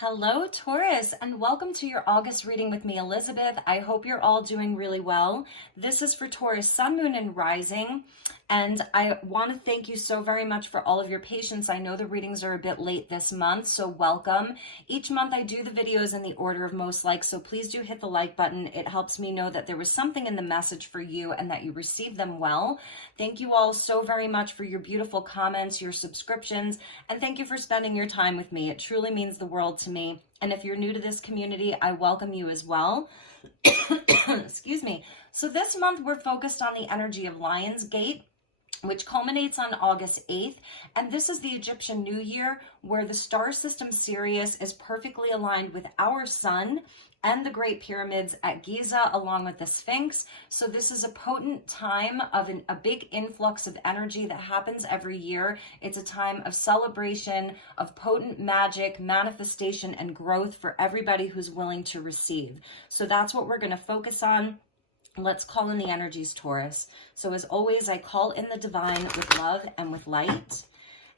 Hello, Taurus, and welcome to your August reading with me, Elizabeth. I hope you're all doing really well. This is for Taurus, Sun, Moon, and Rising, and I want to thank you so very much for all of your patience. I know the readings are a bit late this month, so welcome. Each month I do the videos in the order of most likes, so please do hit the like button. It helps me know that there was something in the message for you and that you received them well. Thank you all so very much for your beautiful comments, your subscriptions, and thank you for spending your time with me. It truly means the world to me. And if you're new to this community, I welcome you as well. Excuse me. So this month we're focused on the energy of Lion's Gate, which culminates on August 8th. And this is the Egyptian New Year, where the star system Sirius is perfectly aligned with our sun and the Great Pyramids at Giza, along with the Sphinx. So this is a potent time of a big influx of energy that happens every year. It's a time of celebration, of potent magic, manifestation, and growth for everybody who's willing to receive. So that's what we're going to focus on. Let's call in the energies, Taurus. So as always, I call in the divine with love and with light.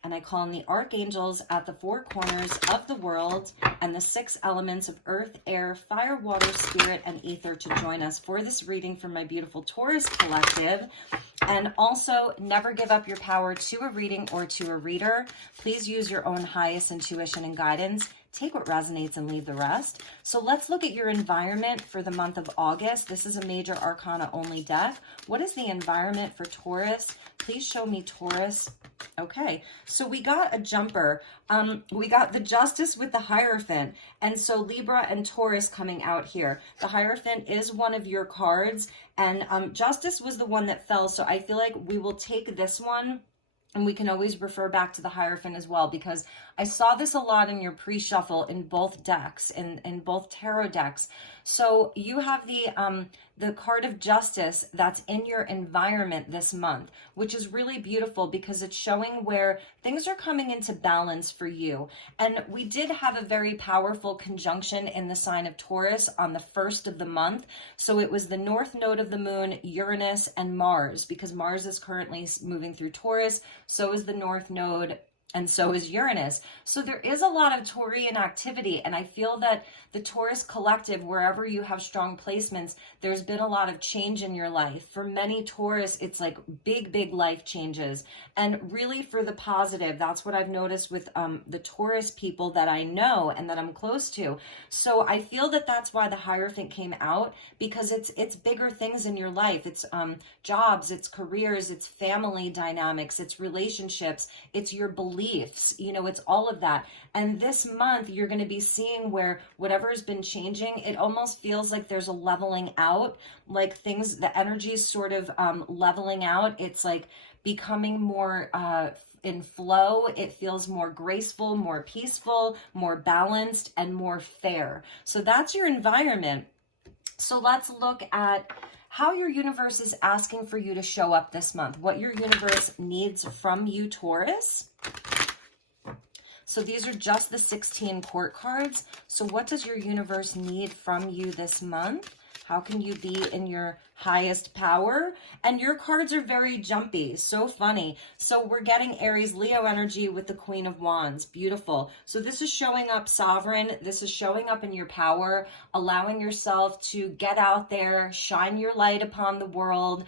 And I call in the archangels at the four corners of the world and the six elements of earth, air, fire, water, spirit, and ether to join us for this reading from my beautiful Taurus collective. And also, never give up your power to a reading or to a reader. Please use your own highest intuition and guidance. Take what resonates and leave the rest. So let's look at your environment for the month of August. This is a major arcana only deck. What is the environment for Taurus? Please show me Taurus. Okay, so we got a jumper. We got the Justice with the Hierophant. And so Libra and Taurus coming out here. The Hierophant is one of your cards, and Justice was the one that fell. So I feel like we will take this one. And we can always refer back to the Hierophant as well, because I saw this a lot in your pre-shuffle in both decks, in both tarot decks. So you have the card of Justice that's in your environment this month, which is really beautiful because it's showing where things are coming into balance for you. And we did have a very powerful conjunction in the sign of Taurus on the 1st of the month. So it was the north node of the moon, Uranus, and Mars, because Mars is currently moving through Taurus. So is the north node, and so is Uranus. So there is a lot of Taurian activity, and I feel that the Taurus collective, wherever you have strong placements, there's been a lot of change in your life. For many Taurus, it's like big life changes, and really for the positive. That's what I've noticed with the Taurus people that I know and that I'm close to. So I feel that that's why the Hierophant came out, because it's bigger things in your life. It's jobs, it's careers, it's family dynamics, it's relationships, it's your beliefs, it's all of that. And this month you're going to be seeing where whatever has been changing, it almost feels like there's a leveling out, like things, the energy is sort of leveling out. It's like becoming more in flow. It feels more graceful, more peaceful, more balanced, and more fair. So that's your environment. So let's look at how your universe is asking for you to show up this month, what your universe needs from you, Taurus. So these are just the 16 court cards. So what does your universe need from you this month? How can you be in your highest power? And your cards are very jumpy, so funny. So we're getting Aries Leo energy with the Queen of Wands. Beautiful. So this is showing up sovereign. This is showing up in your power, allowing yourself to get out there, shine your light upon the world.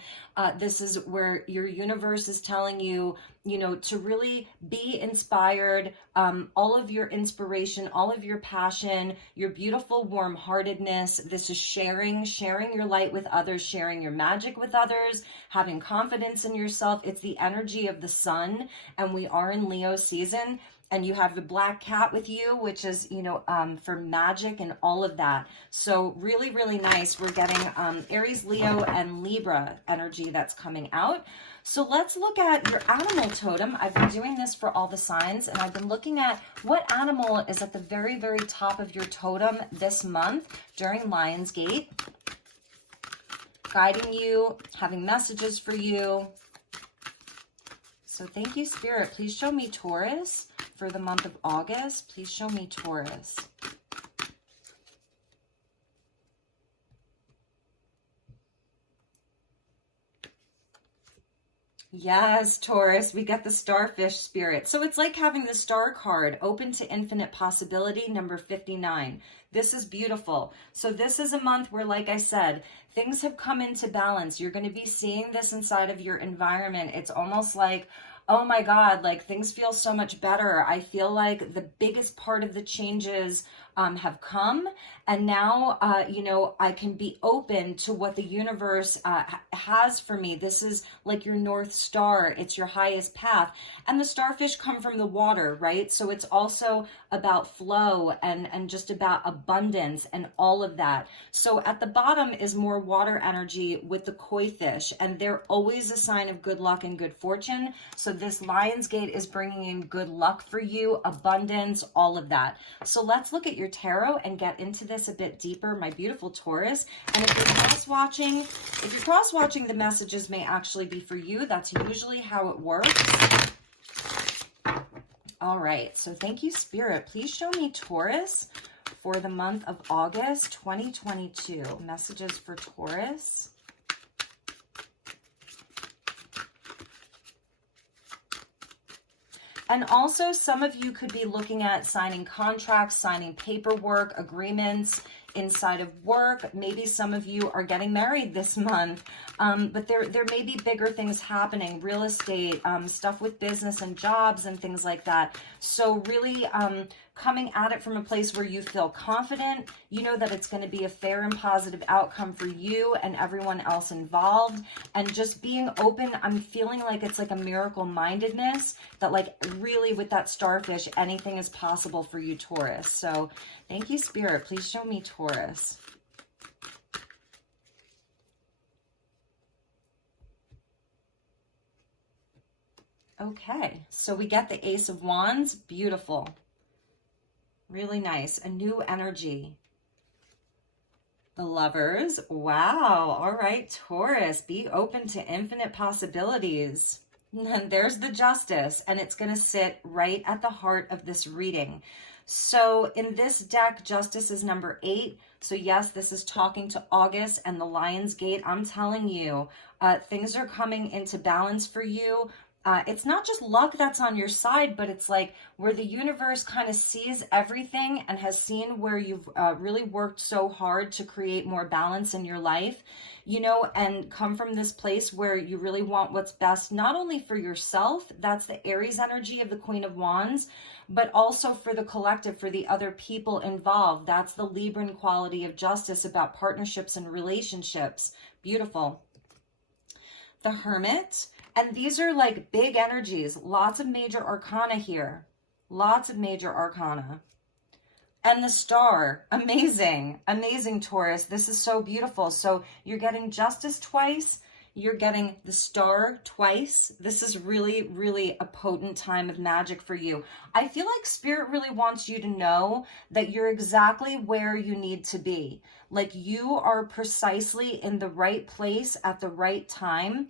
This is where your universe is telling you, to really be inspired. All of your inspiration, all of your passion, your beautiful warm-heartedness. This is sharing your light with others, sharing your magic with others, having confidence in yourself. It's the energy of the sun, and we are in Leo season. And you have the black cat with you, which is, for magic and all of that. So really, really nice. We're getting Aries, Leo, and Libra energy that's coming out. So let's look at your animal totem. I've been doing this for all the signs, and I've been looking at what animal is at the very, very top of your totem this month during Lion's Gate. Guiding you, having messages for you. So thank you, Spirit. Please show me Taurus for the month of August. Please show me Taurus. Yes, Taurus, we get the starfish spirit. So it's like having the star card, open to infinite possibility, number 59. This is beautiful. So this is a month where, like I said, things have come into balance. You're going to be seeing this inside of your environment. It's almost like, oh my God, like things feel so much better. I feel like the biggest part of the changes have come, and now I can be open to what the universe has for me. This is like your North Star. It's your highest path, and the starfish come from the water, right? So it's also about flow and just about abundance and all of that. So at the bottom is more water energy with the koi fish, and they're always a sign of good luck and good fortune. So this Lion's Gate is bringing in good luck for you, abundance, all of that. So let's look at your tarot and get into this a bit deeper, my beautiful Taurus. And if you're cross watching, the messages may actually be for you. That's usually how it works. All right, so thank you, Spirit. Please show me Taurus for the month of August 2022. Messages for Taurus. And also, some of you could be looking at signing contracts, signing paperwork, agreements inside of work. Maybe some of you are getting married this month, but there may be bigger things happening, real estate, stuff with business and jobs and things like that. So really coming at it from a place where you feel confident, you know that it's going to be a fair and positive outcome for you and everyone else involved, and just being open. I'm feeling like it's like a miracle mindedness that, like, really with that starfish, anything is possible for you, Taurus. So thank you, Spirit. Please show me Taurus. Okay, so we get the Ace of Wands. Beautiful. Really nice. A new energy. The Lovers. Wow. All right, Taurus. Be open to infinite possibilities. And there's the Justice, and it's going to sit right at the heart of this reading. So in this deck, Justice is number 8. So yes, this is talking to August and the Lion's Gate. I'm telling you, things are coming into balance for you. It's not just luck that's on your side, but it's like where the universe kind of sees everything and has seen where you've really worked so hard to create more balance in your life, you know, and come from this place where you really want what's best, not only for yourself, that's the Aries energy of the Queen of Wands, but also for the collective, for the other people involved. That's the Libran quality of Justice, about partnerships and relationships. Beautiful. The Hermit. And these are like big energies, lots of major arcana here, lots of major arcana. And the Star, amazing, amazing, Taurus. This is so beautiful. So you're getting Justice twice, you're getting the Star twice. This is really, really a potent time of magic for you. I feel like Spirit really wants you to know that you're exactly where you need to be. Like you are precisely in the right place at the right time.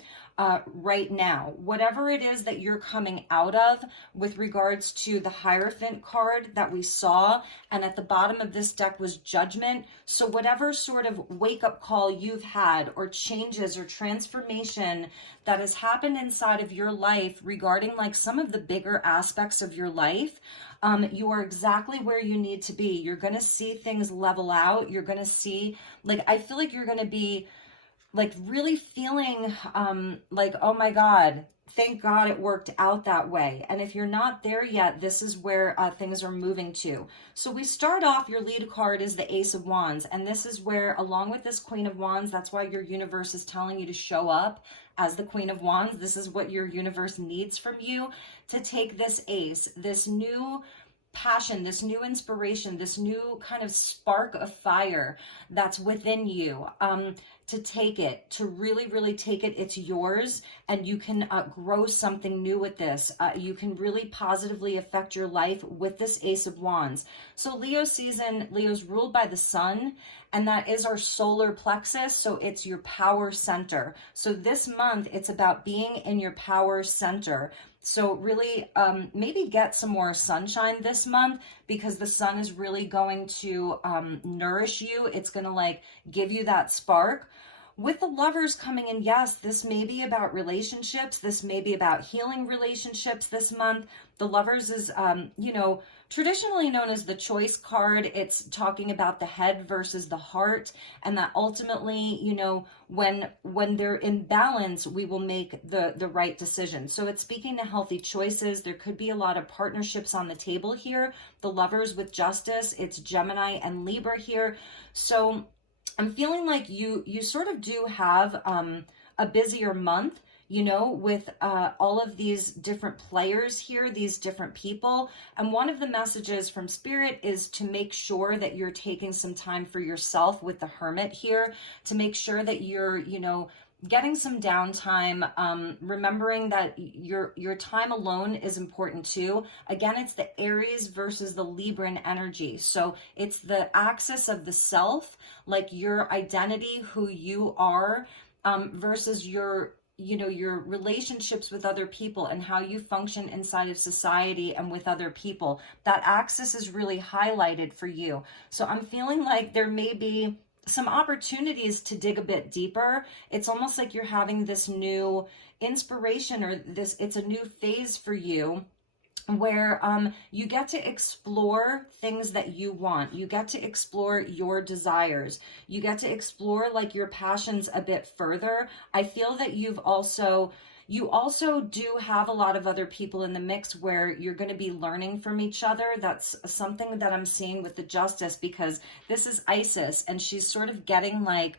Right now, whatever it is that you're coming out of with regards to the Hierophant card that we saw, and at the bottom of this deck was Judgment. So whatever sort of wake-up call you've had, or changes or transformation that has happened inside of your life regarding like some of the bigger aspects of your life, you are exactly where you need to be. You're going to see things level out. You're going to see, like, I feel like you're going to be like really feeling like, oh my God, thank God it worked out that way. And if you're not there yet, this is where things are moving to. So we start off, your lead card is the Ace of Wands. And this is where, along with this Queen of Wands, that's why your universe is telling you to show up as the Queen of Wands. This is what your universe needs from you, to take this ace, this new passion, this new inspiration, this new kind of spark of fire that's within you, to take it, to really, really take it. It's yours, and you can grow something new with this. You can really positively affect your life with this Ace of Wands. So Leo season, Leo's ruled by the sun, and that is our solar plexus. So it's your power center. So this month, it's about being in your power center. So really, maybe get some more sunshine this month, because the sun is really going to nourish you. It's going to like give you that spark. with the Lovers coming in, yes, this may be about relationships. This may be about healing relationships this month. The Lovers is, you know, traditionally known as the choice card. It's talking about the head versus the heart, and that ultimately, you know, when they're in balance, we will make the right decision. So it's speaking to healthy choices. There could be a lot of partnerships on the table here. The Lovers with Justice, it's Gemini and Libra here. So I'm feeling like you sort of do have a busier month, you know, with all of these different players here, these different people. And one of the messages from Spirit is to make sure that you're taking some time for yourself with the Hermit here, to make sure that you're, you know, getting some downtime, remembering that your time alone is important too. Again, it's the Aries versus the Libran energy. So it's the axis of the self, like your identity, who you are, versus your, you know, your relationships with other people and how you function inside of society and with other people. That axis is really highlighted for you. So I'm feeling like there may be some opportunities to dig a bit deeper. It's almost like you're having this new inspiration, or this, it's a new phase for you where you get to explore things that you want. You get to explore your desires. You get to explore like your passions a bit further. I feel that you also do have a lot of other people in the mix where you're going to be learning from each other. That's something that I'm seeing with the Justice, because this is Isis, and she's sort of getting like,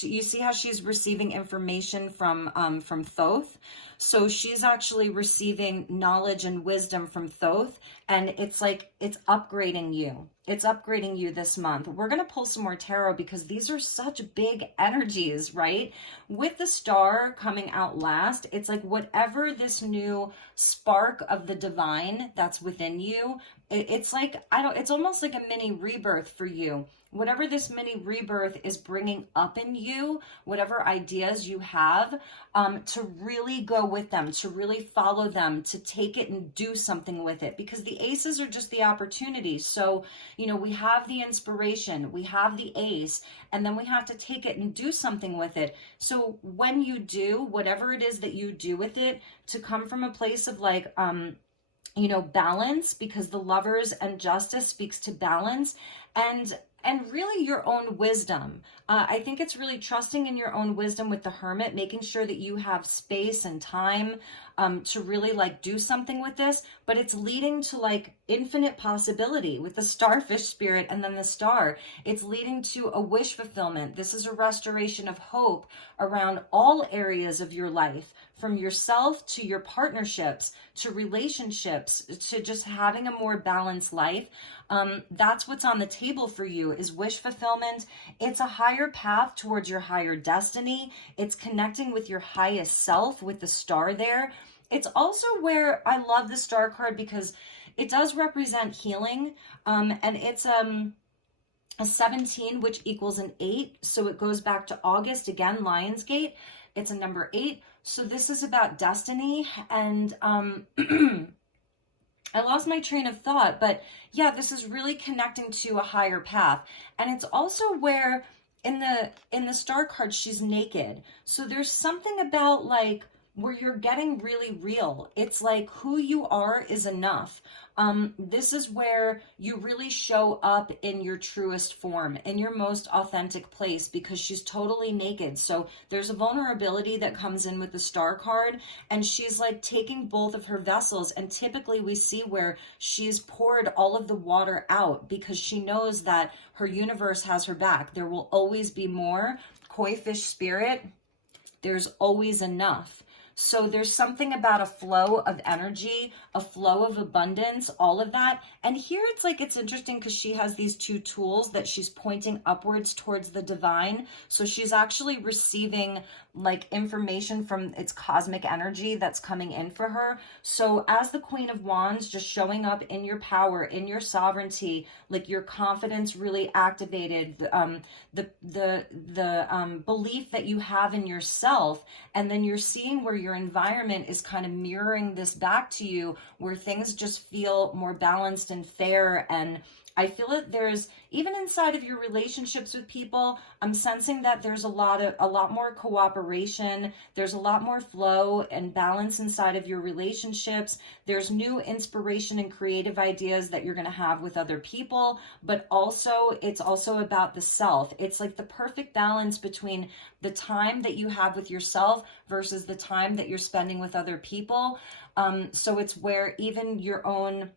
you see how she's receiving information from Thoth. So she's actually receiving knowledge and wisdom from Thoth, and it's like, it's upgrading you. It's upgrading you this month. We're going to pull some more tarot because these are such big energies, right? With the Star coming out last, it's like whatever this new spark of the divine that's within you, it's like, it's almost like a mini rebirth for you. Whatever this mini rebirth is bringing up in you, whatever ideas you have, to really go with them, to really follow them, to take it and do something with it, because the aces are just the opportunity. So, you know, we have the inspiration, we have the ace, and then we have to take it and do something with it. So when you do, whatever it is that you do with it, to come from a place of like, you know, balance, because the Lovers and Justice speaks to balance, and really your own wisdom. I think it's really trusting in your own wisdom with the Hermit, making sure that you have space and time to really like do something with this, but it's leading to like infinite possibility with the Starfish spirit and then the Star. It's leading to a wish fulfillment. This is a restoration of hope around all areas of your life, from yourself to your partnerships, to relationships, to just having a more balanced life. That's what's on the table for you, is wish fulfillment. It's a higher path towards your higher destiny. It's connecting with your highest self with the Star there. It's also where I love the Star card because it does represent healing. And it's a 17, which equals an 8. So it goes back to August, again, Lionsgate. It's a number 8. So this is about destiny, and I lost my train of thought, but yeah, this is really connecting to a higher path. And it's also where in the Star card, she's naked. So there's something about like where you're getting really real. It's like who you are is enough. This is where you really show up in your truest form, in your most authentic place, because she's totally naked. So there's a vulnerability that comes in with the Star card, and she's like taking both of her vessels. And typically we see where she's poured all of the water out because she knows that her universe has her back. There will always be more. Koi fish spirit, there's always enough. So there's something about a flow of energy, a flow of abundance, all of that. And here it's like, it's interesting because she has these two tools that she's pointing upwards towards the divine. So she's actually receiving like information from its cosmic energy that's coming in for her. So as the Queen of Wands, just showing up in your power, in your sovereignty, like your confidence really activated, the belief that you have in yourself, and then you're seeing where your environment is kind of mirroring this back to you, where things just feel more balanced and fair, and I feel that there's, even inside of your relationships with people, I'm sensing that there's a lot more cooperation. There's a lot more flow and balance inside of your relationships. There's new inspiration and creative ideas that you're going to have with other people, but also it's also about the self. It's like the perfect balance between the time that you have with yourself versus the time that you're spending with other people. So it's where even your own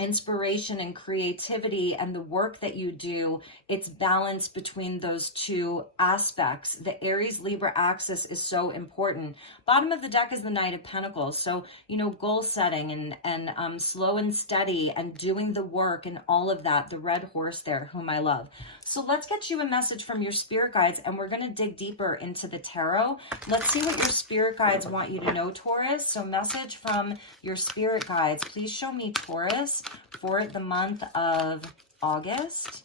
inspiration and creativity and the work that you do, it's balance between those two aspects. The Aries Libra axis is so important. Bottom of the deck is the Knight of Pentacles. So, you know, goal setting and slow and steady and doing the work and all of that. The red horse there, whom I love. So let's get you a message from your spirit guides, and we're going to dig deeper into the tarot. Let's see what your spirit guides want you to know, Taurus. So message from your spirit guides. Please show me, Taurus, for the month of August.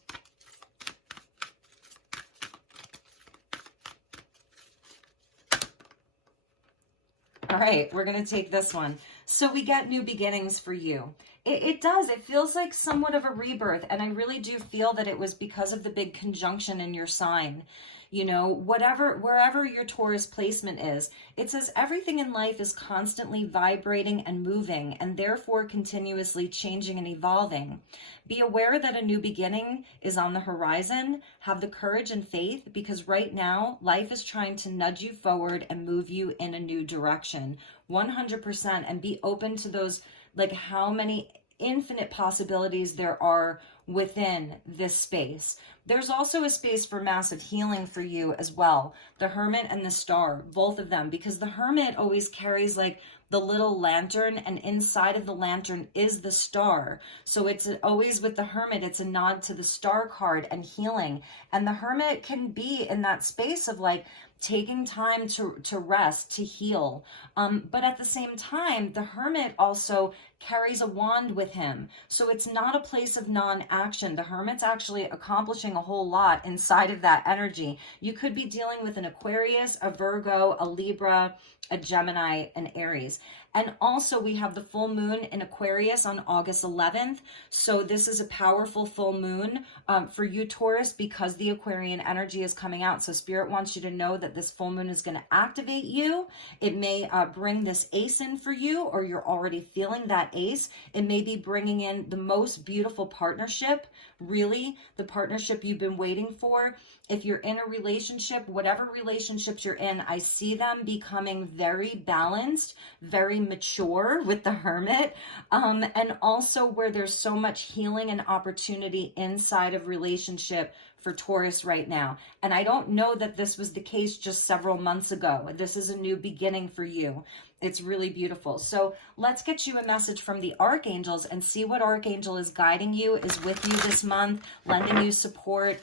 All right, we're going to take this one. So we get new beginnings for you. It does. It feels like somewhat of a rebirth. And I really do feel that it was because of the big conjunction in your sign. You know, wherever your Taurus placement is, it says everything in life is constantly vibrating and moving, and therefore continuously changing and evolving. Be aware that a new beginning is on the horizon. Have the courage and faith, because right now life is trying to nudge you forward and move you in a new direction. 100%. And be open to those, like how many infinite possibilities there are within this space. There's also a space for massive healing for you as well. The Hermit and the Star, both of them, because the Hermit always carries like the little lantern, and inside of the lantern is the star. So it's always with the Hermit, it's a nod to the Star card and healing. And the Hermit can be in that space of like taking time to rest, to heal. But at the same time, the Hermit also carries a wand with him. So it's not a place of non-action. The Hermit's actually accomplishing a whole lot inside of that energy. You could be dealing with an Aquarius, a Virgo, a Libra, a Gemini, an Aries. And also we have the full moon in Aquarius on August 11th. So this is a powerful full moon for you, Taurus, because the Aquarian energy is coming out. So Spirit wants you to know that this full moon is going to activate you. It may bring this ace in for you, or you're already feeling that ace. It may be bringing in the most beautiful partnership, really the partnership you've been waiting for. If you're in a relationship, whatever relationships you're in, I see them becoming very balanced, very mature with the Hermit, and also where there's so much healing and opportunity inside of relationship for Taurus right now. And I don't know that this was the case just several months ago. This is a new beginning for you. It's really beautiful. So let's get you a message from the archangels and see what archangel is guiding you, is with you this month, lending you support,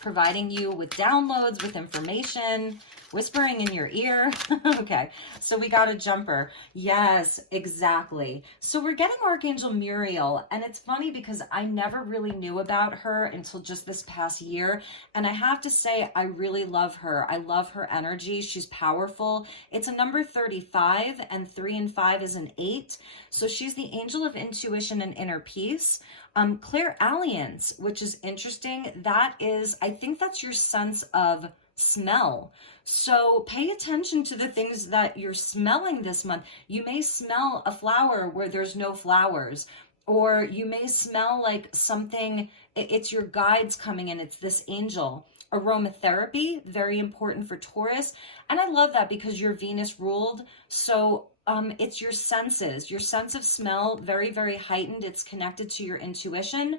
providing you with downloads, with information, whispering in your ear. Okay, so we got a jumper. Yes, exactly. So we're getting Archangel Muriel, and it's funny because I never really knew about her until just this past year, and I have to say I really love her. I love her energy. She's powerful. It's a number 35, and 3 and 5 is an 8. So she's the angel of intuition and inner peace. Clairalience, which is interesting. That is, I think that's your sense of smell. So pay attention to the things that you're smelling this month. You may smell a flower where there's no flowers, or you may smell like something, it's your guides coming in. It's this angel. Aromatherapy, very important for Taurus. And I love that because you're Venus ruled. So it's your senses, your sense of smell, very, very heightened. It's connected to your intuition.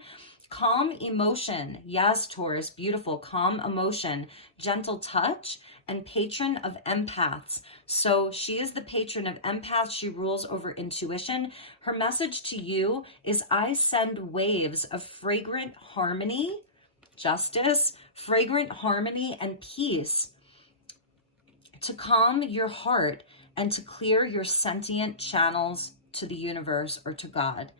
Calm emotion. Yes, Taurus, beautiful. Calm emotion, gentle touch, and patron of empaths. So she is the patron of empaths. She rules over intuition. Her message to you is, I send waves of fragrant harmony, justice, fragrant harmony, and peace to calm your heart and to clear your sentient channels to the universe or to God.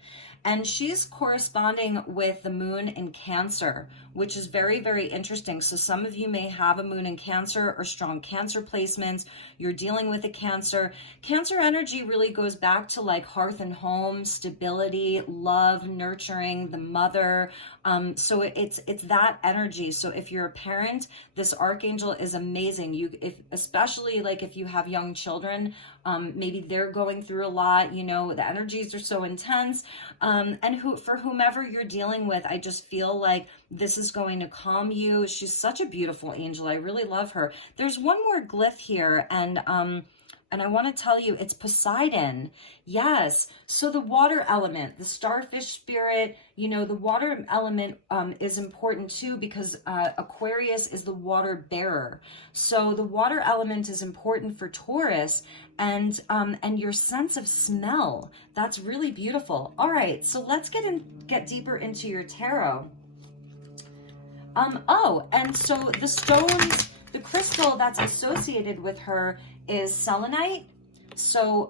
And she's corresponding with the moon in Cancer, which is very, very interesting. So some of you may have a moon in Cancer or strong Cancer placements. You're dealing with a Cancer. Cancer energy really goes back to like hearth and home, stability, love, nurturing, the mother. So it's that energy. So if you're a parent, this archangel is amazing. Especially like if you have young children, maybe they're going through a lot, you know, the energies are so intense. And for whomever you're dealing with, I just feel like this is going to calm you. She's such a beautiful angel. I really love her. There's one more glyph here, and I want to tell you, it's Poseidon. Yes. So the water element, the starfish spirit, you know, the water element is important too, because Aquarius is the water bearer. So the water element is important for Taurus, and your sense of smell. That's really beautiful. All right. So let's get deeper into your tarot. And so the stones, the crystal that's associated with her is Selenite. So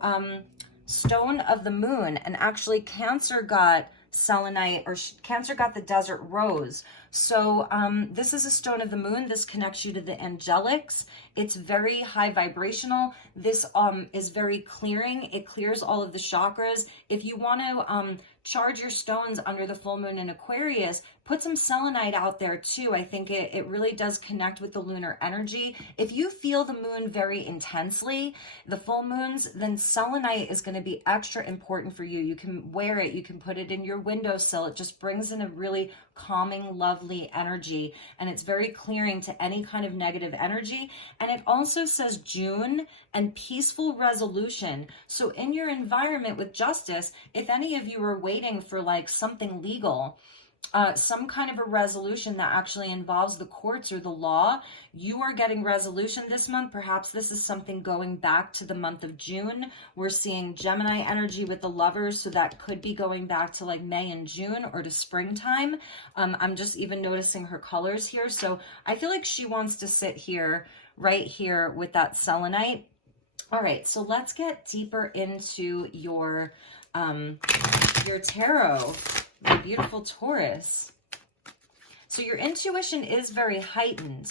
stone of the moon, and actually Cancer got selenite, or Cancer got the desert rose. So this is a stone of the moon. This connects you to the angelics. It's very high vibrational. This is very clearing. It clears all of the chakras. If you want to charge your stones under the full moon in Aquarius, put some selenite out there too. I think it really does connect with the lunar energy. If you feel the moon very intensely, the full moons, then selenite is going to be extra important for you. You can wear it. You can put it in your windowsill. It just brings in a really calming, lovely energy, and it's very clearing to any kind of negative energy. And it also says June and peaceful resolution. So in your environment with justice, if any of you are waiting for like something legal, some kind of a resolution that actually involves the courts or the law, you are getting resolution this month. Perhaps this is something going back to the month of June. We're seeing Gemini energy with the Lovers, so that could be going back to like May and June, or to springtime. I'm just even noticing her colors here. So I feel like she wants to sit here, right here with that selenite. All right, so let's get deeper into your tarot. My beautiful Taurus. So your intuition is very heightened.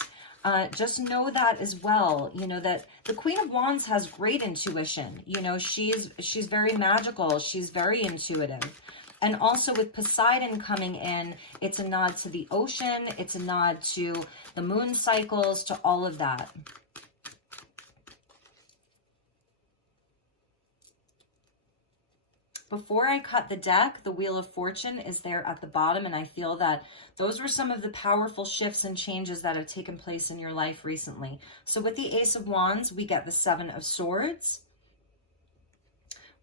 Just know that as well. You know that the Queen of Wands has great intuition. You know, she's very magical. She's very intuitive. And also with Poseidon coming in, it's a nod to the ocean. It's a nod to the moon cycles, to all of that. Before I cut the deck, the Wheel of Fortune is there at the bottom, and I feel that those were some of the powerful shifts and changes that have taken place in your life recently. So with the Ace of Wands, we get the Seven of Swords.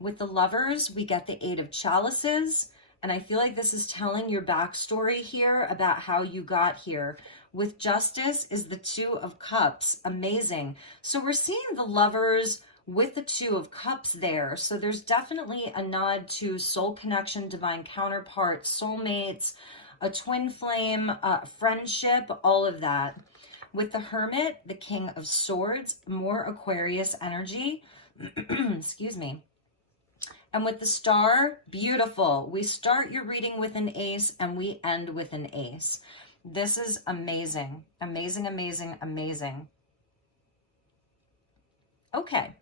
With the Lovers, we get the Eight of Chalices, and I feel like this is telling your backstory here about how you got here. With Justice is the Two of Cups. Amazing. So we're seeing the Lovers with the Two of Cups there. So there's definitely a nod to soul connection, divine counterpart, soulmates, a twin flame, friendship, all of that. With the Hermit, the King of Swords, more Aquarius energy. Excuse me. And with the Star, beautiful. We start your reading with an ace and we end with an ace. This is amazing. Amazing, amazing, amazing. Okay.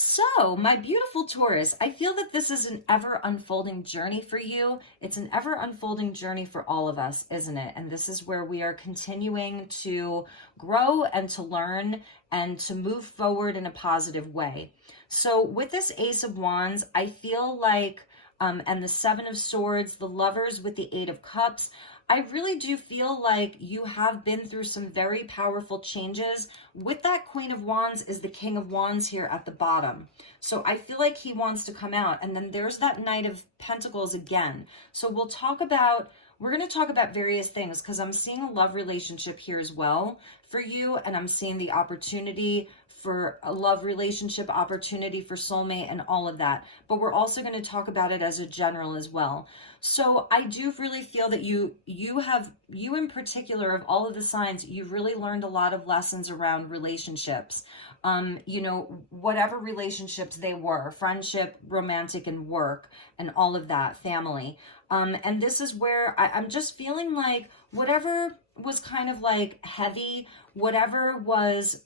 So, my beautiful Taurus, I feel that this is an ever-unfolding journey for you. It's an ever-unfolding journey for all of us, isn't it? And this is where we are continuing to grow and to learn and to move forward in a positive way. So, with this Ace of Wands, I feel like, and the Seven of Swords, the Lovers with the Eight of Cups, I really do feel like you have been through some very powerful changes. With that Queen of Wands is the King of Wands here at the bottom. So I feel like he wants to come out. And then there's that Knight of Pentacles again. So we're going to talk about various things, because I'm seeing a love relationship here as well for you. And I'm seeing the opportunity for a love relationship, opportunity for soulmate, and all of that. But we're also going to talk about it as a general as well. So I do really feel that you in particular, of all of the signs, you've really learned a lot of lessons around relationships. You know, whatever relationships they were, friendship, romantic, and work, and all of that, family. And this is where I'm just feeling like whatever was kind of like heavy, whatever was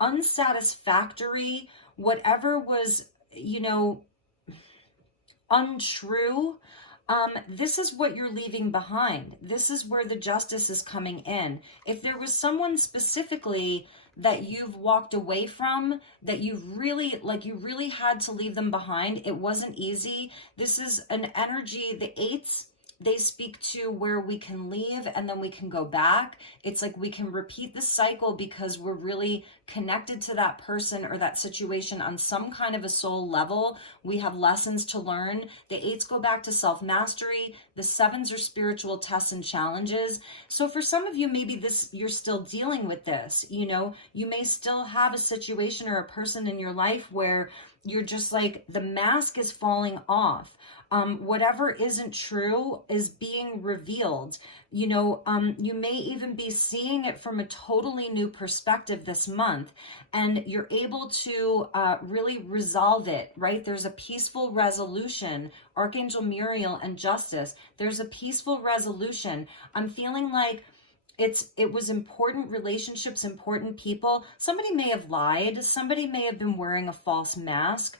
unsatisfactory, whatever was, you know, untrue, this is what you're leaving behind. This is where the justice is coming in. If there was someone specifically that you've walked away from, that you've really, like, you really had to leave them behind, it wasn't easy. This is an energy, the eights, they speak to where we can leave and then we can go back. It's like we can repeat the cycle because we're really connected to that person or that situation on some kind of a soul level. We have lessons to learn. The eights go back to self-mastery. The sevens are spiritual tests and challenges. So for some of you, maybe this, you're still dealing with this, you know, you may still have a situation or a person in your life where you're just like, the mask is falling off. Whatever isn't true is being revealed. You know, you may even be seeing it from a totally new perspective this month, and you're able to really resolve it, right? There's a peaceful resolution. Archangel Muriel and justice. There's a peaceful resolution. I'm feeling like it was important relationships, important people. Somebody may have lied. Somebody may have been wearing a false mask.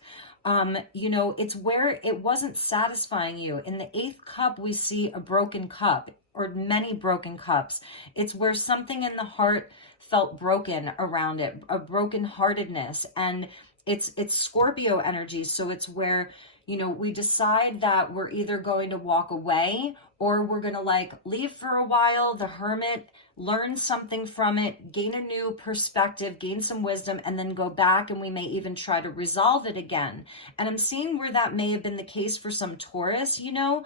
You know, it's where it wasn't satisfying you. In the eighth cup, we see a broken cup or many broken cups. It's where something in the heart felt broken around it, a brokenheartedness. And it's Scorpio energy. So it's where, you know, we decide that we're either going to walk away or we're going to like leave for a while, the hermit, learn something from it, gain a new perspective, gain some wisdom, and then go back, and we may even try to resolve it again. And I'm seeing where that may have been the case for some Taurus, you know,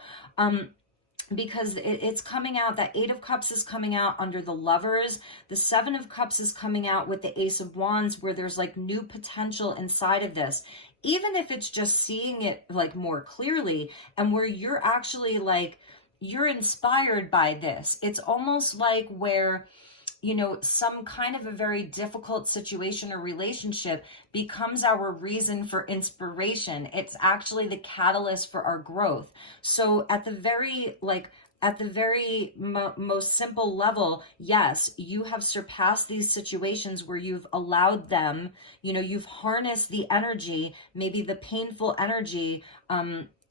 because it's coming out, that Eight of Cups is coming out under the Lovers. The Seven of Cups is coming out with the Ace of Wands, where there's like new potential inside of this. Even if it's just seeing it like more clearly, and where you're actually like, you're inspired by this. It's almost like where, you know, some kind of a very difficult situation or relationship becomes our reason for inspiration. It's actually the catalyst for our growth. So at the very, like, at the very most simple level, yes, you have surpassed these situations where you've allowed them, you know, you've harnessed the energy, maybe the painful energy,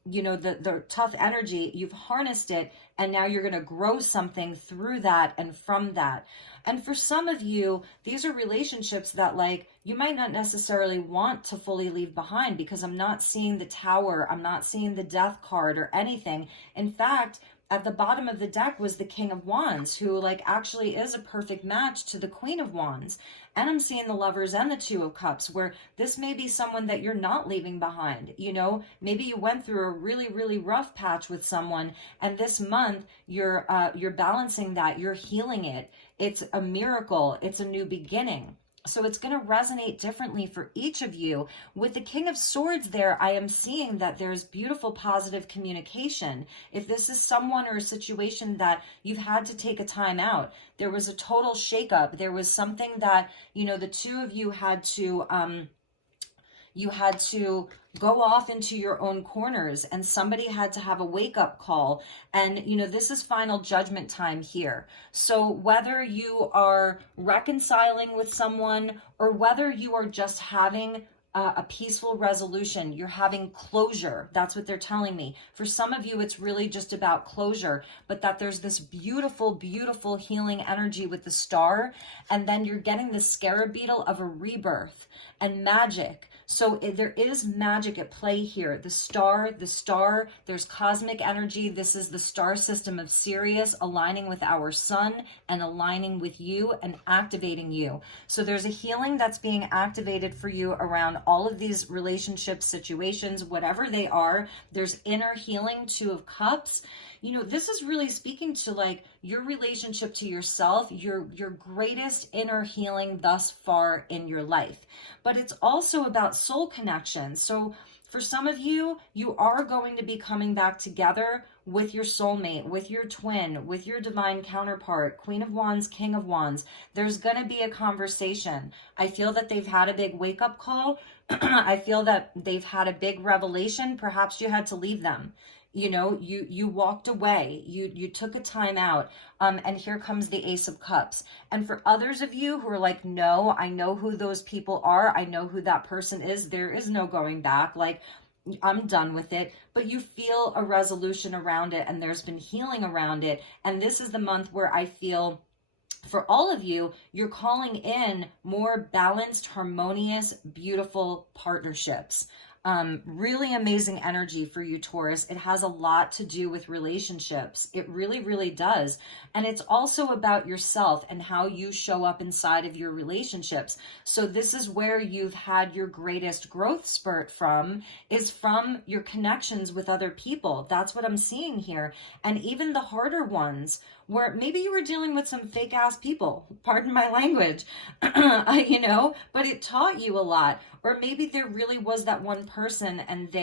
you know, the tough energy, you've harnessed it, and now you're going to grow something through that and from that. And for some of you, these are relationships that like you might not necessarily want to fully leave behind, because I'm not seeing the Tower, I'm not seeing the Death card or anything. In fact, at the bottom of the deck was the King of Wands, who like actually is a perfect match to the Queen of Wands. And I'm seeing the Lovers and the Two of Cups, where this may be someone that you're not leaving behind. You know, maybe you went through a really, really rough patch with someone, and this month you're balancing that, you're healing it. It's a miracle. It's a new beginning. So it's going to resonate differently for each of you. With the King of Swords there, I am seeing that there's beautiful positive communication. If this is someone or a situation that you've had to take a time out, there was a total shakeup. There was something that, you know, the two of you had to go off into your own corners, and somebody had to have a wake-up call. And you know, this is final judgment time here. So whether you are reconciling with someone or whether you are just having a peaceful resolution, you're having closure. That's what they're telling me. For some of you, it's really just about closure, but that there's this beautiful, beautiful healing energy with the Star, and then you're getting the Scarebeo of a rebirth and magic. So there is magic at play here. The star, there's cosmic energy. This is the star system of Sirius aligning with our sun and aligning with you and activating you. So there's a healing that's being activated for you around all of these relationship situations, whatever they are. There's inner healing, Two of Cups. You know, this is really speaking to like your relationship to yourself, your greatest inner healing thus far in your life. But it's also about soul connection. So for some of you, you are going to be coming back together with your soulmate, with your twin, with your divine counterpart, Queen of Wands, King of Wands. There's going to be a conversation. I feel that they've had a big wake-up call. I feel that they've had a big revelation. Perhaps you had to leave them. You know, you walked away, you took a time out, and here comes the Ace of Cups. And for others of you who are like, no, I know who those people are, I know who that person is, there is no going back, like, I'm done with it, but you feel a resolution around it, and there's been healing around it. And this is the month where I feel, for all of you, you're calling in more balanced, harmonious, beautiful partnerships. Really amazing energy for you, Taurus. It has a lot to do with relationships. It really, really does. And it's also about yourself and how you show up inside of your relationships. So this is where you've had your greatest growth spurt from, is from your connections with other people. That's what I'm seeing here. And even the harder ones, where maybe you were dealing with some fake ass people, pardon my language, you know, but it taught you a lot. Or maybe there really was that one person and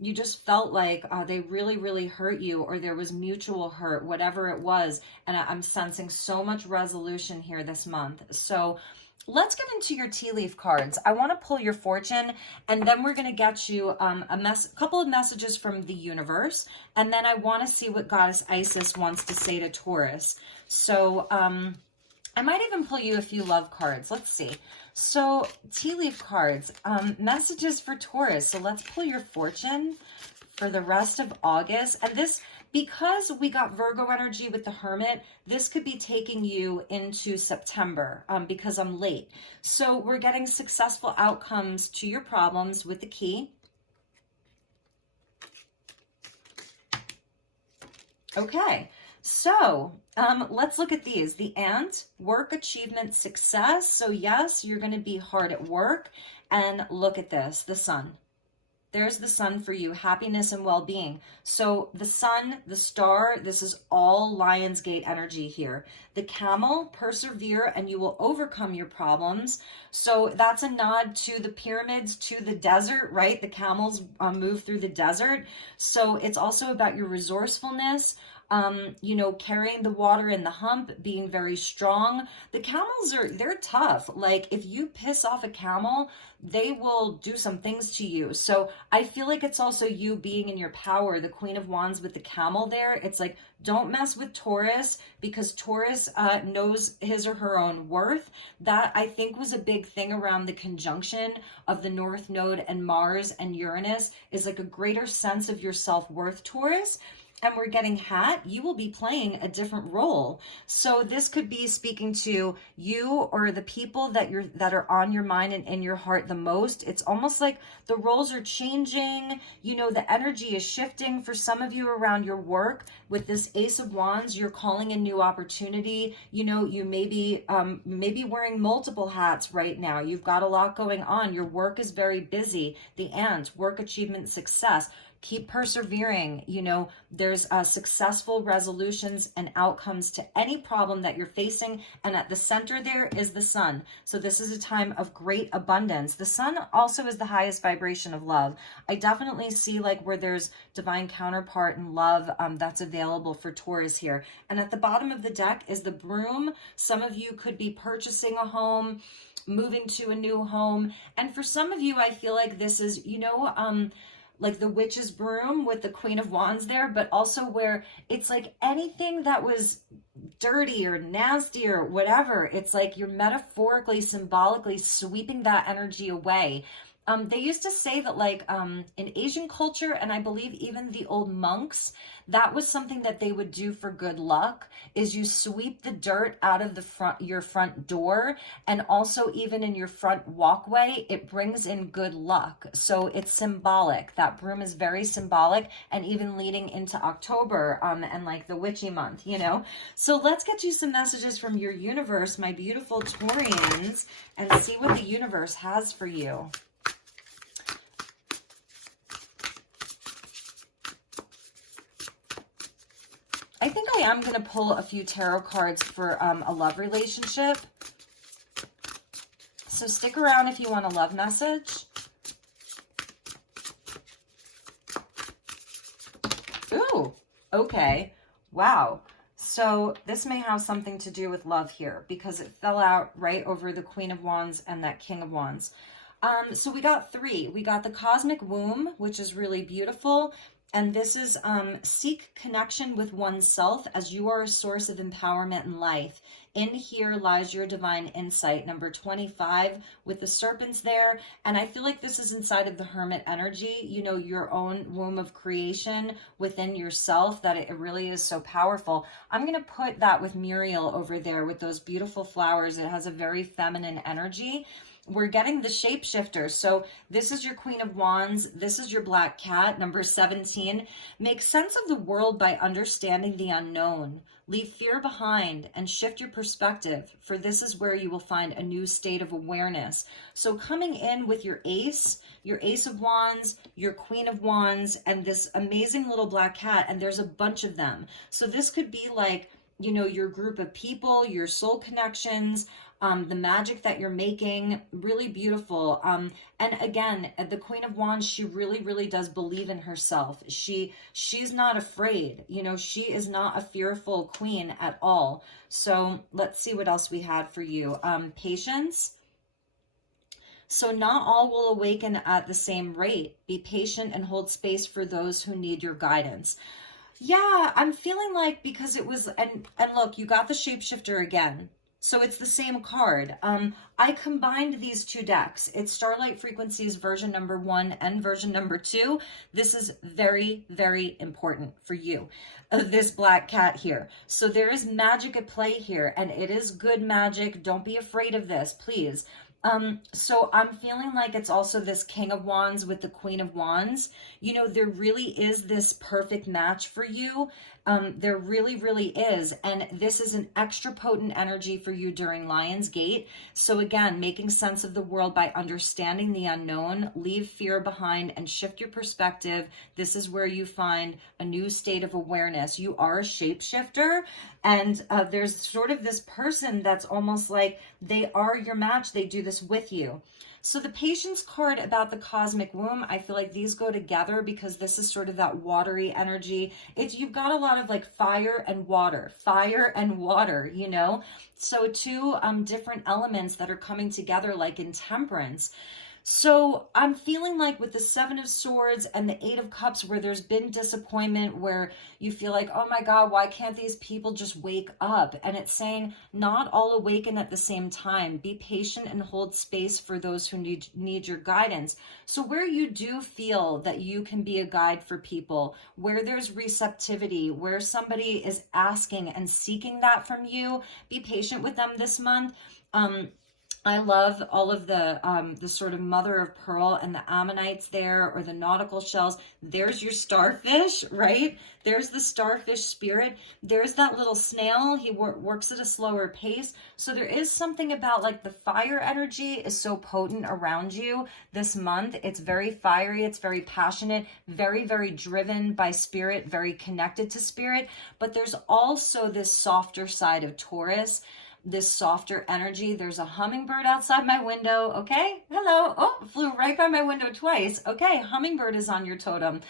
you just felt like they really, really hurt you, or there was mutual hurt, whatever it was. And I'm sensing so much resolution here this month. So let's get into your tea leaf cards. I want to pull your fortune, and then we're going to get you a couple of messages from the universe, and then I want to see what Goddess Isis wants to say to Taurus. So I might even pull you a few love cards. Let's see. So tea leaf cards, messages for Taurus. So let's pull your fortune for the rest of August. And this, because we got Virgo energy with the Hermit, this could be taking you into September because I'm late. So we're getting successful outcomes to your problems with the key. Okay, so let's look at these. The ant, work, achievement, success. So yes, you're going to be hard at work. And look at this, the sun. There's the sun for you, happiness and well-being. So the sun, the star, this is all Lionsgate energy here. The camel, persevere and you will overcome your problems. So that's a nod to the pyramids, to the desert, right? The camels move through the desert. So it's also about your resourcefulness, you know, carrying the water in the hump, being very strong. The camels they're tough. Like if you piss off a camel, they will do some things to you. So I feel like it's also you being in your power. The Queen of Wands with the camel there. It's like, don't mess with Taurus, because Taurus knows his or her own worth. That I think was a big thing around the conjunction of the North Node and Mars and Uranus, is like a greater sense of your self-worth, Taurus. And we're getting hat, you will be playing a different role. So this could be speaking to you or the people that are on your mind and in your heart the most. It's almost like the roles are changing. You know, the energy is shifting for some of you around your work. With this Ace of Wands, you're calling a new opportunity. You know, you may be wearing multiple hats right now. You've got a lot going on. Your work is very busy. The ant, work, achievement, success. Keep persevering. You know, there's successful resolutions and outcomes to any problem that you're facing. And at the center there is the sun. So this is a time of great abundance. The sun also is the highest vibration of love. I definitely see like where there's divine counterpart and love that's available for Taurus here. And at the bottom of the deck is the broom. Some of you could be purchasing a home, moving to a new home. And for some of you, I feel like this is, you know, like the witch's broom with the Queen of Wands there, but also where it's like anything that was dirty or nasty or whatever, it's like you're metaphorically, symbolically sweeping that energy away. They used to say that like in Asian culture, and I believe even the old monks, that was something that they would do for good luck, is you sweep the dirt out of your front door, and also even in your front walkway, it brings in good luck. So it's symbolic. That broom is very symbolic, and even leading into October and like the witchy month, you know. So let's get you some messages from your universe, my beautiful Taurians, and see what the universe has for you. I think I am going to pull a few tarot cards for a love relationship. So stick around if you want a love message. Ooh, okay. Wow. So this may have something to do with love here, because it fell out right over the Queen of Wands and that King of Wands. So we got three. We got the cosmic womb, which is really beautiful. And this is seek connection with oneself as you are a source of empowerment in life. In here lies your divine insight. Number 25 with the serpents there. And I feel like this is inside of the hermit energy, you know, your own womb of creation within yourself, that it really is so powerful. I'm going to put that with Muriel over there with those beautiful flowers. It has a very feminine energy. We're getting the shapeshifter. So this is your Queen of Wands. This is your Black Cat, number 17. Make sense of the world by understanding the unknown. Leave fear behind and shift your perspective, for this is where you will find a new state of awareness. So coming in with your Ace of Wands, your Queen of Wands, and this amazing little Black Cat, and there's a bunch of them. So this could be like, you know, your group of people, your soul connections, the magic that you're making, really beautiful. And again, the Queen of Wands, she really, really does believe in herself. She's not afraid. You know, she is not a fearful queen at all. So let's see what else we had for you. Patience. So not all will awaken at the same rate. Be patient and hold space for those who need your guidance. Yeah, I'm feeling like, because it was, and look, you got the shapeshifter again. So it's the same card. I combined these two decks. It's Starlight Frequencies version number 1 and version number 2. This is very, very important for you, this Black Cat here. So there is magic at play here, and it is good magic. Don't be afraid of this, please. So I'm feeling like it's also this King of Wands with the Queen of Wands. You know, there really is this perfect match for you. There really, really is. And this is an extra potent energy for you during Lion's Gate. So again, making sense of the world by understanding the unknown, leave fear behind and shift your perspective. This is where you find a new state of awareness. You are a shapeshifter, and there's sort of this person that's almost like they are your match. They do this with you. So the Patience card about the cosmic womb, I feel like these go together because this is sort of that watery energy. You've got a lot of like fire and water, you know? So two different elements that are coming together like in Temperance. So I'm feeling like with the 7 of Swords and the 8 of Cups, where there's been disappointment, where you feel like, oh my God, why can't these people just wake up? And it's saying not all awaken at the same time. Be patient and hold space for those who need your guidance. So where you do feel that you can be a guide for people, where there's receptivity, where somebody is asking and seeking that from you, be patient with them this month. I love all of the sort of mother of pearl and the ammonites there, or the nautical shells. There's your starfish, right? There's the starfish spirit. There's that little snail. He works at a slower pace. So there is something about like the fire energy is so potent around you this month. It's very fiery. It's very passionate, very, very driven by spirit, very connected to spirit. But there's also this softer side of Taurus, this softer energy. There's a hummingbird outside my window. Okay, hello. Oh, flew right by my window twice. Okay, hummingbird is on your totem.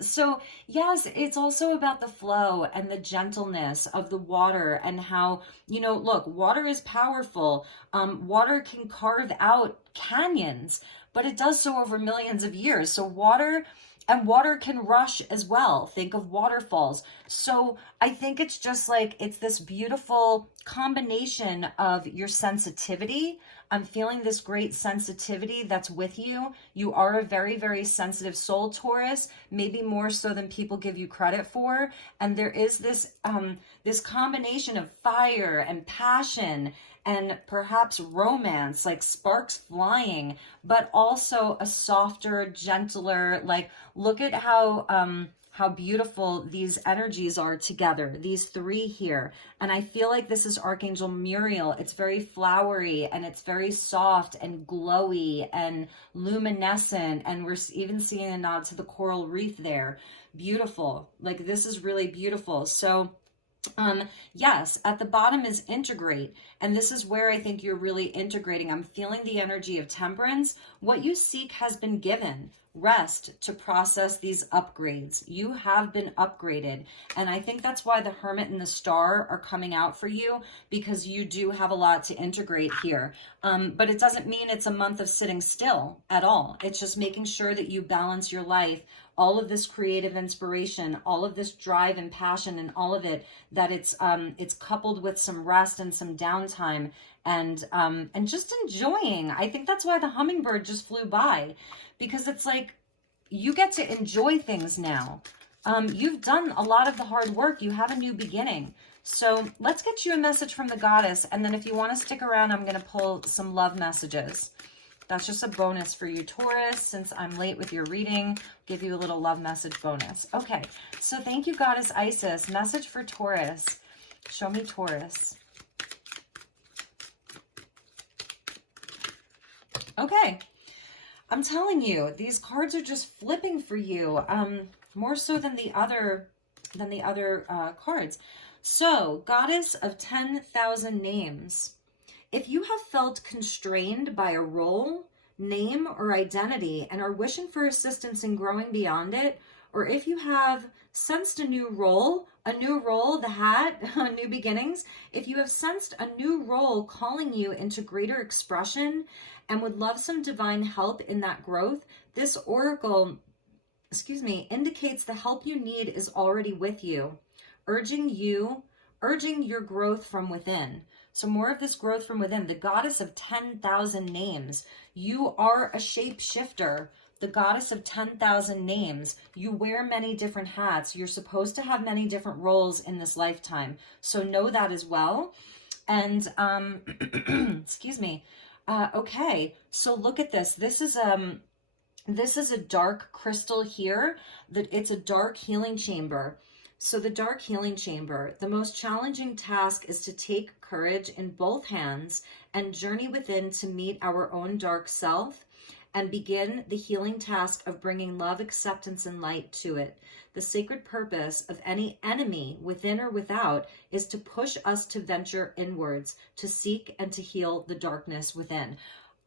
So yes, it's also about the flow and the gentleness of the water, and how, you know, look, water is powerful. Water can carve out canyons, but it does so over millions of years. So water can rush as well. Think of waterfalls. So I think it's just like, it's this beautiful combination of your sensitivity. I'm feeling this great sensitivity that's with you. You are a very, very sensitive soul, Taurus, maybe more so than people give you credit for. And there is this, this combination of fire and passion and perhaps romance, like sparks flying, but also a softer, gentler, like, look at how beautiful these energies are together, these three here. And I feel like this is Archangel Muriel. It's very flowery, and it's very soft and glowy and luminescent. And we're even seeing a nod to the coral reef there. Beautiful. Like, this is really beautiful. So yes, at the bottom is integrate. And this is where I think you're really integrating. I'm feeling the energy of Temperance. What you seek has been given. Rest to process these upgrades. You have been upgraded. And I think that's why the Hermit and the Star are coming out for you, because you do have a lot to integrate here. But it doesn't mean it's a month of sitting still at all. It's just making sure that you balance your life all of this creative inspiration, all of this drive and passion and all of it, that it's coupled with some rest and some downtime and just enjoying. I think that's why the hummingbird just flew by, because it's like you get to enjoy things now. You've done a lot of the hard work. You have a new beginning. So let's get you a message from the goddess. And then if you want to stick around, I'm going to pull some love messages. That's just a bonus for you, Taurus. Since I'm late with your reading, give you a little love message bonus. Okay, so thank you, Goddess Isis. Message for Taurus. Show me Taurus. Okay, I'm telling you, these cards are just flipping for you, more so than the other cards. So, Goddess of 10,000 names. If you have felt constrained by a role, name, or identity and are wishing for assistance in growing beyond it, or if you have sensed a new role, the hat, new beginnings, if you have sensed a new role calling you into greater expression and would love some divine help in that growth, this oracle, indicates the help you need is already with you, urging your growth from within. So more of this growth from within. The goddess of 10,000 names. You are a shapeshifter. The goddess of 10,000 names. You wear many different hats. You're supposed to have many different roles in this lifetime. So know that as well. And, okay, so look at this. This is a dark crystal here. It's a dark healing chamber. So the dark healing chamber, the most challenging task is to take courage in both hands and journey within to meet our own dark self and begin the healing task of bringing love, acceptance, and light to it. The sacred purpose of any enemy, within or without, is to push us to venture inwards, to seek and to heal the darkness within.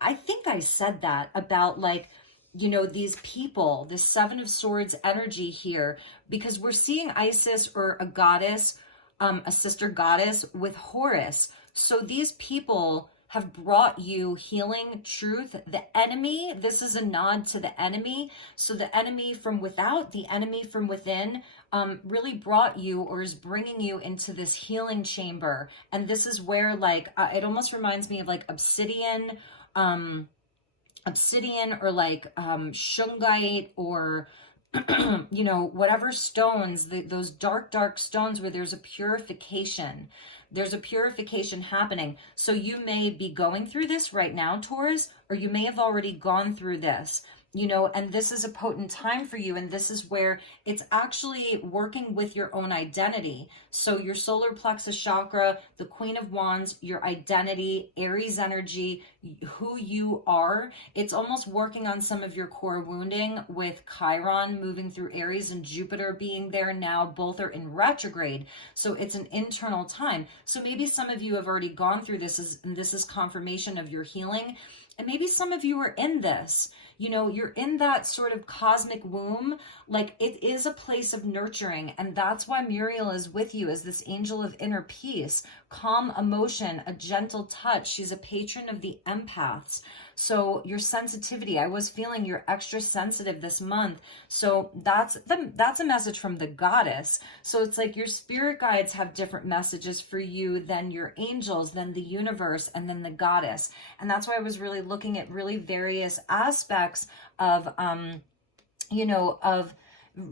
I think I said that about, like, you know, these people, the Seven of Swords energy here, because we're seeing Isis or a goddess, a sister goddess with Horus. So these people have brought you healing, truth. The enemy, this is a nod to the enemy. So the enemy from without, the enemy from within, really brought you or is bringing you into this healing chamber. And this is where, like, it almost reminds me of like obsidian or like shungite or you know, whatever stones, those dark stones where there's a purification happening. So you may be going through this right now, Taurus, or you may have already gone through this, you know, and this is a potent time for you. And this is where it's actually working with your own identity. So your solar plexus chakra, the Queen of Wands, your identity, Aries energy, who you are, it's almost working on some of your core wounding with Chiron moving through Aries and Jupiter being there now. Both are in retrograde. So it's an internal time. So maybe some of you have already gone through this, and this is confirmation of your healing. And maybe some of you are in this, you know, you're in that sort of cosmic womb. Like, it is a place of nurturing. And that's why Muriel is with you as this angel of inner peace, calm emotion, a gentle touch. She's a patron of the empaths. So your sensitivity, I was feeling you're extra sensitive this month. So that's a message from the goddess. So it's like your spirit guides have different messages for you than your angels, than the universe, and then the goddess. And that's why I was really looking at really various aspects of, you know, of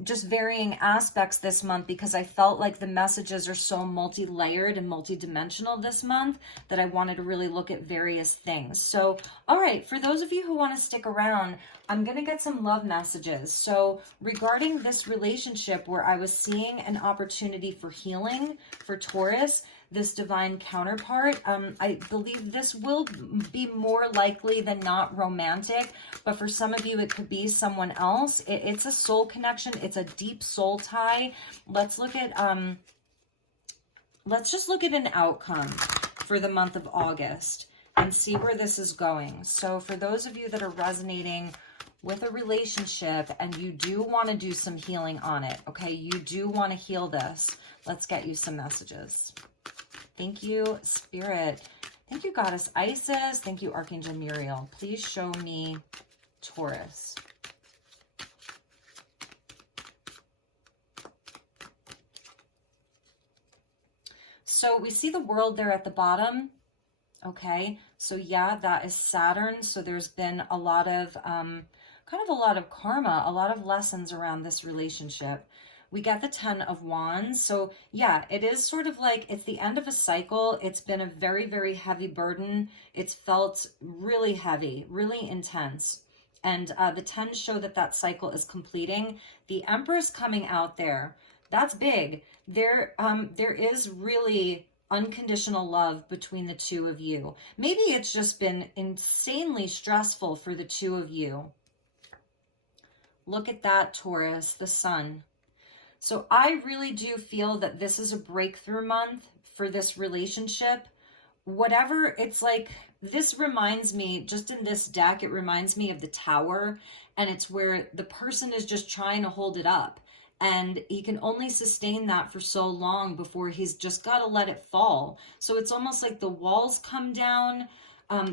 just varying aspects this month, because I felt like the messages are so multi-layered and multi-dimensional this month that I wanted to really look at various things. So, all right, for those of you who want to stick around, I'm going to get some love messages. So regarding this relationship where I was seeing an opportunity for healing for Taurus, this divine counterpart, I believe this will be more likely than not romantic, but for some of you, it could be someone else. It's a soul connection. It's a deep soul tie. Let's look at, let's just look at an outcome for the month of August and see where this is going. So for those of you that are resonating with a relationship and you do want to do some healing on it, okay, you do want to heal this, let's get you some messages. Thank you, Spirit. Thank you, Goddess Isis. Thank you, Archangel Muriel. Please show me Taurus. So we see the World there at the bottom. Okay, so yeah, that is Saturn. So there's been a lot of, kind of a lot of karma, a lot of lessons around this relationship. We get the 10 of Wands. So yeah, it is sort of like it's the end of a cycle. It's been a very, very heavy burden. It's felt really heavy, really intense. And the 10 show that that cycle is completing. The Empress coming out there, that's big. There is really unconditional love between the two of you. Maybe it's just been insanely stressful for the two of you. Look at that, Taurus, the Sun. So I really do feel that this is a breakthrough month for this relationship. Whatever, it's like, this reminds me, just in this deck, it reminds me of the Tower, and it's where the person is just trying to hold it up. And he can only sustain that for so long before he's just got to let it fall. So it's almost like the walls come down.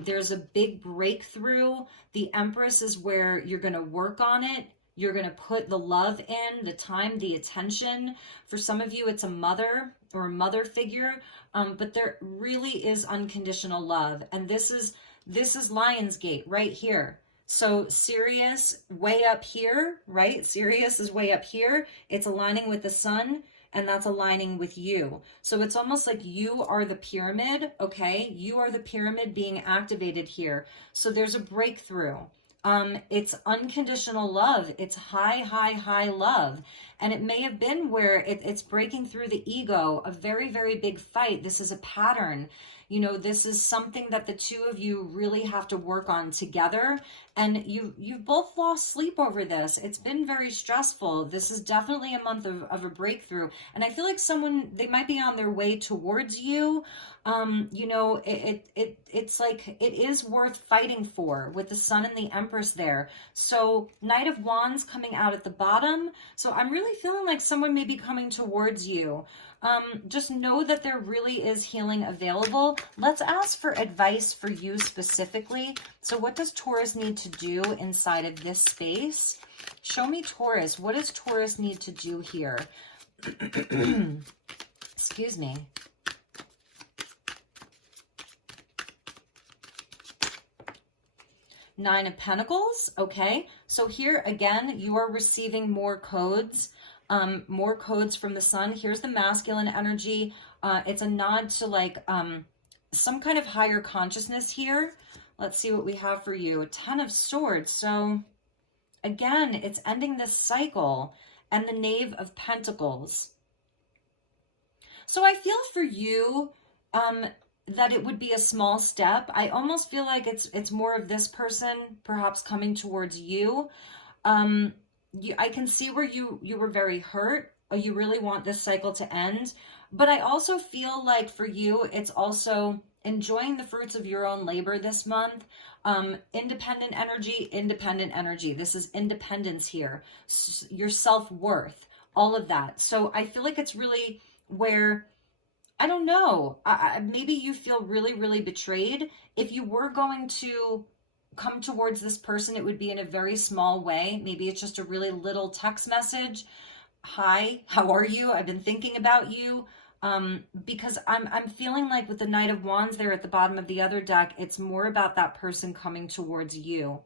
There's a big breakthrough. The Empress is where you're going to work on it. You're going to put the love in, the time, the attention. For some of you, it's a mother or a mother figure. But there really is unconditional love. And this is Lionsgate right here. So Sirius way up here, right? Sirius is way up here. It's aligning with the Sun, and that's aligning with you. So it's almost like you are the pyramid, okay? You are the pyramid being activated here. So there's a breakthrough. It's unconditional love. It's high, high, high love. And it may have been where it's breaking through the ego, a very, very big fight. This is a pattern. You know, this is something that the two of you really have to work on together. And you've both lost sleep over this. It's been very stressful. This is definitely a month of a breakthrough. And I feel like they might be on their way towards you. You know, it's like, it is worth fighting for with the Sun and the Empress there. So Knight of Wands coming out at the bottom. So I'm really feeling like someone may be coming towards you. Just know that there really is healing available. Let's ask for advice for you specifically. So what does Taurus need to do inside of this space? Show me Taurus. What does Taurus need to do here? Excuse me. Nine of Pentacles. Okay. So here again, you are receiving more codes. More codes from the Sun. Here's the masculine energy. It's a nod to like some kind of higher consciousness here. Let's see what we have for you. 10 of Swords. So again, it's ending this cycle. And the Knave of Pentacles. So I feel for you that it would be a small step. I almost feel like it's more of this person perhaps coming towards you. I can see where you were very hurt, or you really want this cycle to end. But I also feel like for you, it's also enjoying the fruits of your own labor this month. Independent energy. This is independence here. Your self-worth, all of that. So I feel like it's really where, I don't know, maybe you feel really, really betrayed. If you were going to come towards this person, it would be in a very small way. Maybe it's just a really little text message. Hi, how are you? I've been thinking about you. Because I'm feeling like with the Knight of Wands there at the bottom of the other deck, it's more about that person coming towards you.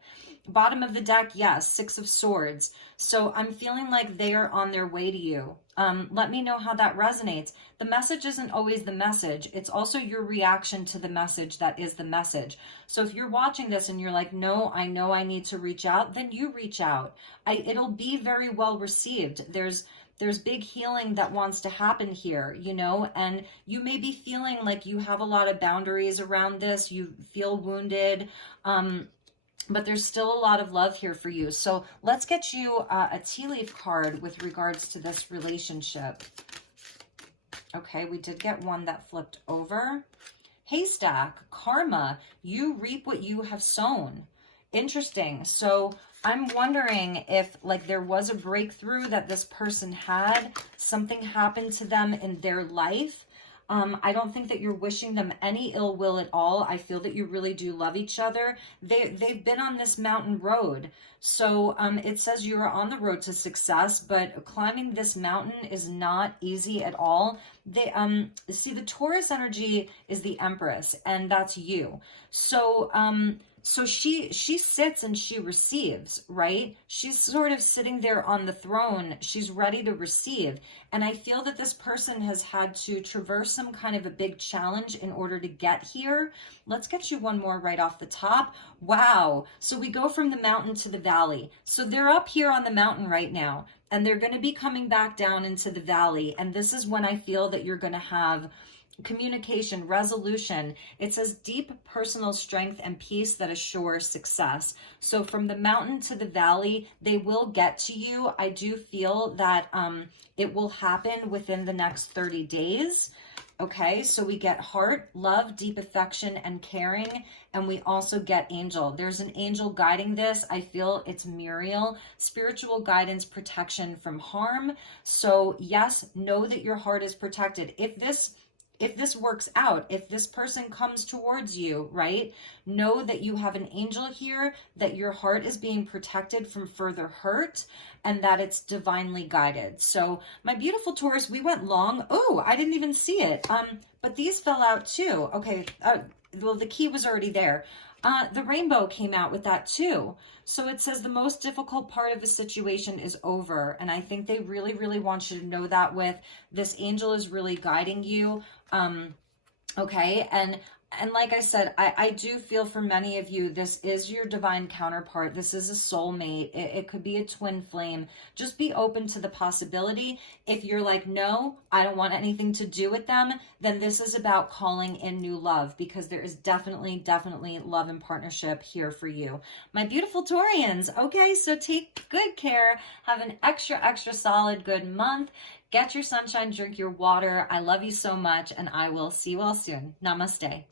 Bottom of the deck, yes, 6 of Swords. So I'm feeling like they are on their way to you. Let me know how that resonates. The message isn't always the message. It's also your reaction to the message that is the message. So if you're watching this and you're like, no, I know I need to reach out, then you reach out. It'll be very well received. There's big healing that wants to happen here, you know, and you may be feeling like you have a lot of boundaries around this. You feel wounded, but there's still a lot of love here for you. So let's get you a tea leaf card with regards to this relationship. Okay, we did get one that flipped over. Haystack, karma, you reap what you have sown. Interesting. So I'm wondering if like there was a breakthrough that this person had, something happened to them in their life. I don't think that you're wishing them any ill will at all. I feel that you really do love each other. They've been on this mountain road. So it says you are on the road to success, but climbing this mountain is not easy at all. They see, the Taurus energy is the Empress, and that's you. So so she sits and she receives, right? She's sort of sitting there on the throne. She's ready to receive. And I feel that this person has had to traverse some kind of a big challenge in order to get here. Let's get you one more right off the top. Wow. So we go from the mountain to the valley. So they're up here on the mountain right now, and they're going to be coming back down into the valley. And this is when I feel that you're going to have communication, resolution. It says deep personal strength and peace that assure success. So from the mountain to the valley, they will get to you. I do feel that it will happen within the next 30 days. Okay, so we get heart, love, deep affection, and caring. And we also get angel. There's an angel guiding this. I feel it's Muriel. Spiritual guidance, protection from harm. So yes, know that your heart is protected. If this works out, if this person comes towards you, right, know that you have an angel here, that your heart is being protected from further hurt, and that it's divinely guided. So my beautiful Taurus, we went long. Oh, I didn't even see it. But these fell out too. Okay, well, the key was already there. The rainbow came out with that too. So it says the most difficult part of the situation is over. And I think they really, really want you to know that with this angel is really guiding you. Okay. And like I said, I do feel for many of you, this is your divine counterpart. This is a soulmate. It could be a twin flame. Just be open to the possibility. If you're like, no, I don't want anything to do with them, then this is about calling in new love, because there is definitely, definitely love and partnership here for you. My beautiful Taurians. Okay, so take good care. Have an extra, extra solid good month. Get your sunshine, drink your water. I love you so much, and I will see you all soon. Namaste.